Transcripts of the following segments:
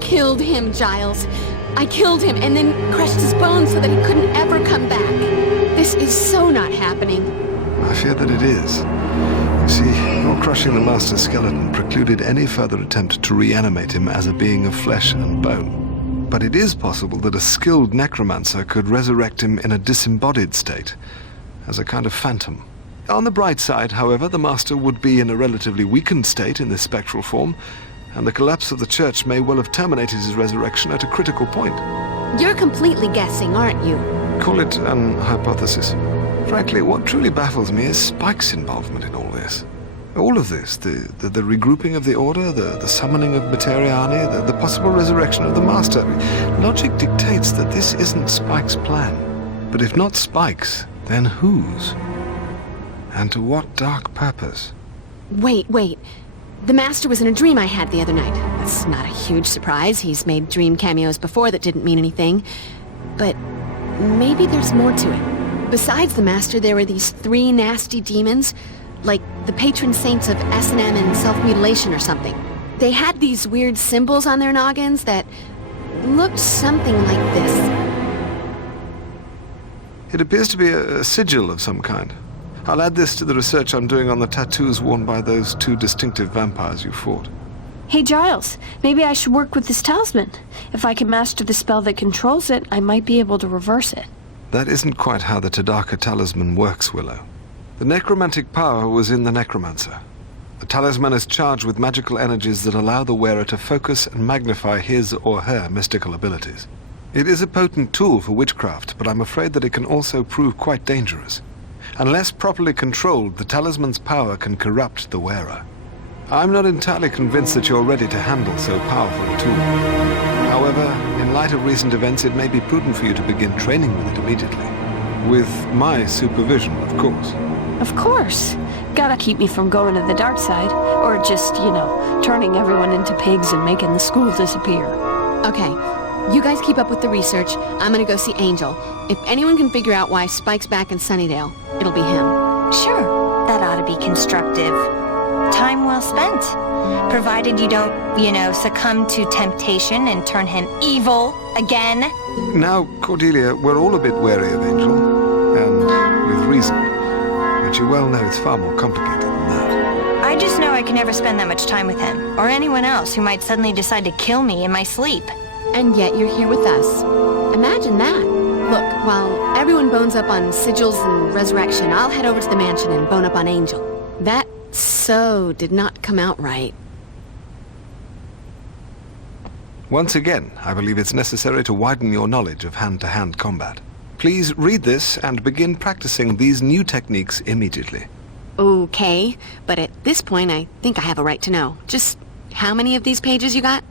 killed him, Giles. I killed him and then crushed his bones so that he couldn't ever come back. This is so not happening. I fear that it is. You see, your crushing the Master's skeleton precluded any further attempt to reanimate him as a being of flesh and bone. But it is possible that a skilled necromancer could resurrect him in a disembodied state, as a kind of phantom. On the bright side, however, the Master would be in a relatively weakened state in this spectral form, and the collapse of the Church may well have terminated his resurrection at a critical point. You're completely guessing, aren't you? Call it an hypothesis. Frankly, what truly baffles me is Spike's involvement in all this. All of this, the regrouping of the Order, the summoning of Materiani, the possible resurrection of the Master. Logic dictates that this isn't Spike's plan. But if not Spike's, then whose? And to what dark purpose? Wait. The Master was in a dream I had the other night. That's not a huge surprise. He's made dream cameos before that didn't mean anything. But maybe there's more to it. Besides the Master, there were these 3 nasty demons, like the patron saints of S&M and self-mutilation or something. They had these weird symbols on their noggins that looked something like this. It appears to be a sigil of some kind. I'll add this to the research I'm doing on the tattoos worn by those 2 distinctive vampires you fought. Hey, Giles, maybe I should work with this talisman. If I can master the spell that controls it, I might be able to reverse it. That isn't quite how the Tadaka talisman works, Willow. The necromantic power was in the necromancer. The talisman is charged with magical energies that allow the wearer to focus and magnify his or her mystical abilities. It is a potent tool for witchcraft, but I'm afraid that it can also prove quite dangerous. Unless properly controlled, the talisman's power can corrupt the wearer. I'm not entirely convinced that you're ready to handle so powerful a tool. However, in light of recent events, it may be prudent for you to begin training with it immediately. With my supervision, of course. Of course. Gotta keep me from going to the dark side. Or just, turning everyone into pigs and making the school disappear. Okay, you guys keep up with the research. I'm gonna go see Angel. If anyone can figure out why Spike's back in Sunnydale, it'll be him. Sure, that ought to be constructive. Time well spent. Provided you don't, succumb to temptation and turn him evil again. Now, Cordelia, we're all a bit wary of Angel, and with reason. But you well know it's far more complicated than that. I just know I can never spend that much time with him, or anyone else who might suddenly decide to kill me in my sleep. And yet you're here with us. Imagine that. Look, while everyone bones up on sigils and resurrection, I'll head over to the mansion and bone up on Angel. That so did not come out right. Once again, I believe it's necessary to widen your knowledge of hand-to-hand combat. Please read this and begin practicing these new techniques immediately. Okay, but at this point I think I have a right to know. Just how many of these pages you got?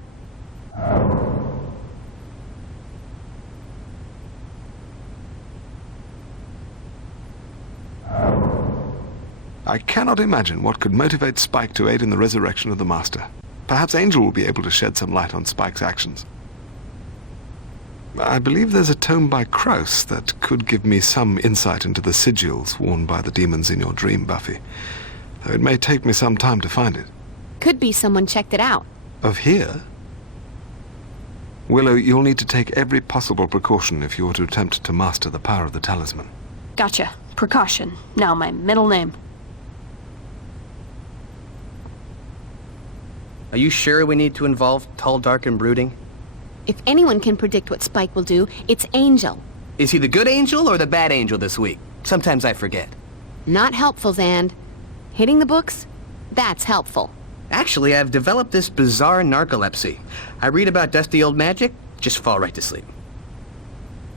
I cannot imagine what could motivate Spike to aid in the resurrection of the Master. Perhaps Angel will be able to shed some light on Spike's actions. I believe there's a tome by Kraus that could give me some insight into the sigils worn by the demons in your dream, Buffy. Though it may take me some time to find it. Could be someone checked it out. Of here? Willow, you'll need to take every possible precaution if you are to attempt to master the power of the talisman. Gotcha. Precaution. Now my middle name. Are you sure we need to involve Tall, Dark, and Brooding? If anyone can predict what Spike will do, it's Angel. Is he the good angel or the bad angel this week? Sometimes I forget. Not helpful, Xand. Hitting the books? That's helpful. Actually, I've developed this bizarre narcolepsy. I read about dusty old magic, just fall right to sleep.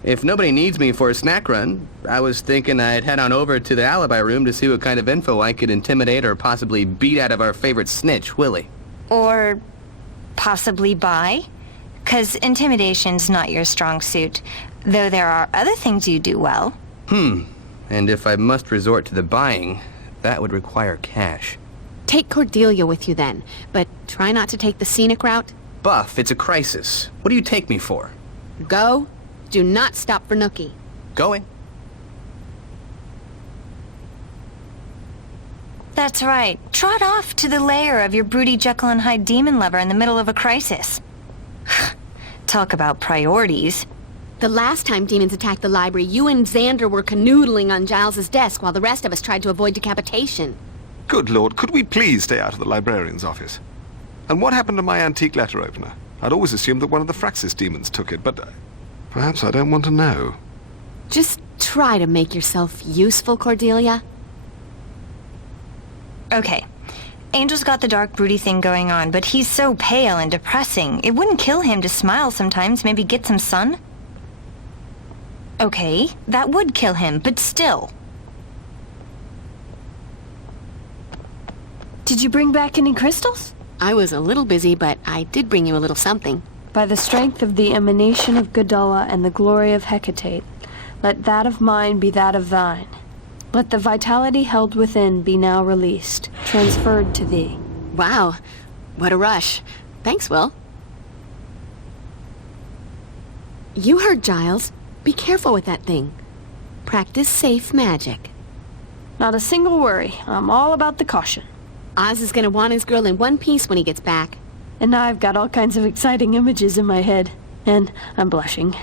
If nobody needs me for a snack run, I was thinking I'd head on over to the alibi room to see what kind of info I could intimidate or possibly beat out of our favorite snitch, Willie. Or possibly buy? 'Cause intimidation's not your strong suit, though there are other things you do well. And if I must resort to the buying, that would require cash. Take Cordelia with you then, but try not to take the scenic route. Buff, it's a crisis. What do you take me for? Go. Do not stop for Nookie. Going. That's right. Trot off to the lair of your broody Jekyll and Hyde demon lover in the middle of a crisis. Talk about priorities. The last time demons attacked the library, you and Xander were canoodling on Giles's desk while the rest of us tried to avoid decapitation. Good Lord, could we please stay out of the librarian's office? And what happened to my antique letter opener? I'd always assumed that one of the Fraxis demons took it, but perhaps I don't want to know. Just try to make yourself useful, Cordelia. Okay. Angel's got the dark, broody thing going on, but he's so pale and depressing. It wouldn't kill him to smile sometimes, maybe get some sun? Okay, that would kill him, but still. Did you bring back any crystals? I was a little busy, but I did bring you a little something. By the strength of the emanation of Gadala and the glory of Hecate, let that of mine be that of thine. Let the vitality held within be now released, transferred to thee. Wow, what a rush. Thanks, Will. You heard Giles. Be careful with that thing. Practice safe magic. Not a single worry. I'm all about the caution. Oz is gonna want his girl in one piece when he gets back. And now I've got all kinds of exciting images in my head. And I'm blushing.